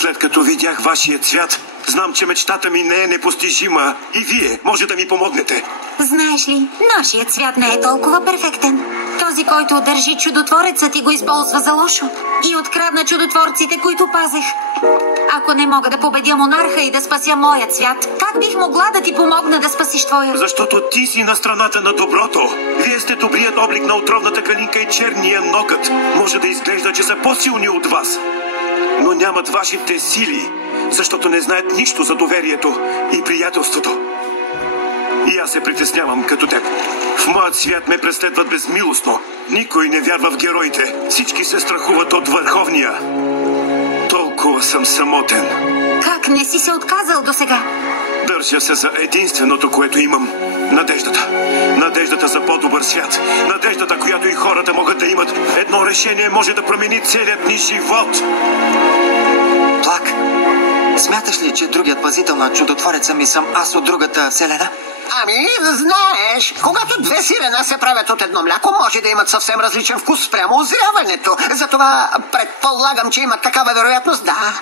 След като видях вашия цвят, знам, че мечтата ми не е непостижима и вие може да ми помогнете. Знаеш ли, нашият свят не е толкова перфектен. Този, който държи чудотворецът и го използва за лошо. И открадна чудотворците, които пазех. Ако не мога да победя монарха и да спася моя свят, как бих могла да ти помогна да спасиш твоя? Защото ти си на страната на доброто. Вие сте добрият облик на отровната калинка и черния нокът. Може да изглежда, че са по-силни от вас, но нямат вашите сили, защото не знаят нищо за доверието и приятелството. И аз се притеснявам като теб. В моят свят ме преследват безмилостно. Никой не вярва в героите. Всички се страхуват от върховния. Толкова съм самотен. Как не си се отказал досега? Държа се за единственото, което имам. Надеждата. Надеждата за по-добър свят. Надеждата, която и хората могат да имат. Едно решение може да промени целият ни живот. Плак, смяташ ли, че другият пазител на чудотвореца ми съм аз от другата вселена? Ами, знаеш, когато две сирена се правят от едно мляко, може да имат съвсем различен вкус спрямо озряването. Затова предполагам, че има такава вероятност, да.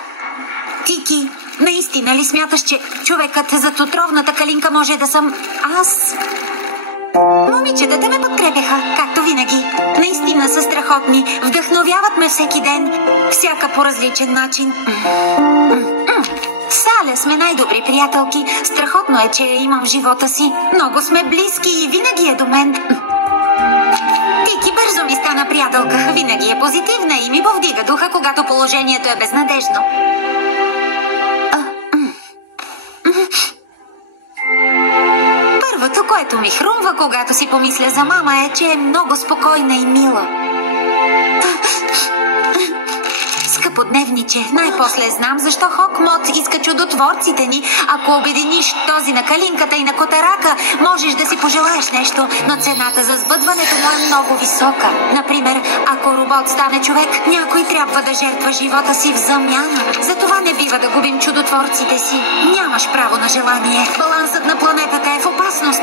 Тики, наистина ли смяташ, че човекът зад отровната калинка може да съм аз? Момичетата ме подкрепяха, както винаги. Наистина са страхотни, вдъхновяват ме всеки ден, всяка по различен начин. Саля сме най-добри приятелки. Страхотно е, че я имам в живота си. Много сме близки и винаги е до мен. Тики бързо ми стана приятелка. Винаги е позитивна и ми повдига духа, когато положението е безнадежно. Първото, което ми хрумва, когато си помисля за мама, е, че е много спокойна и мила. Скъподневниче, най-после знам защо Хокмот иска чудотворците ни. Ако обединиш този на калинката и на котарака, можеш да си пожелаеш нещо, но цената за сбъдването му е много висока. Например, ако робот стане човек, някой трябва да жертва живота си в замяна. Затова не бива да губим чудотворците си. Нямаш право на желание. Балансът на планетата е в опасност.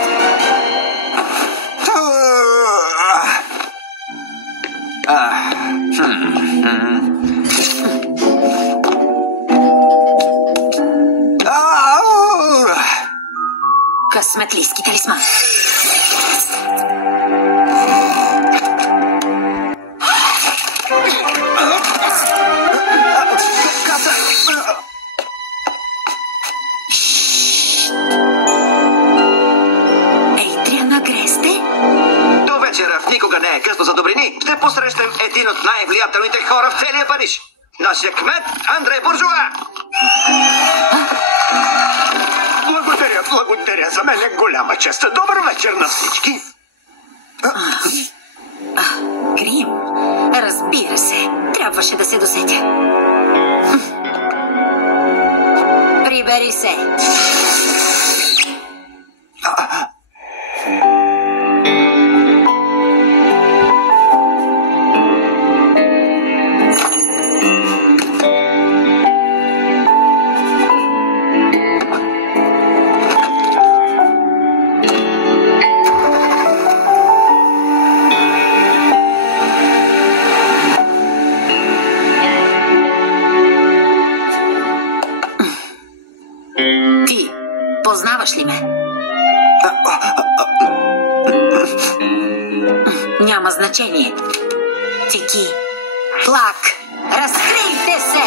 Късметлийски талисман. Ейтриан Агресте? До вечера никога не е късно за добрини. Ще посрещнем един от най-влиятелните хора в целия Париж. Нашия кмет Андре Буржуа. Благодаря. За мен е голяма чест. Добър вечер на всички. Грим. Разбира се. Трябваше да се досетя. Прибери се. Познаваш ли ме? Няма значение. Тики. Плак. Разкрийте се!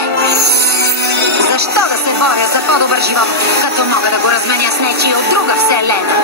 Защо да се боря за по-добър живот, като мога да го разменя с нечи от друга вселена?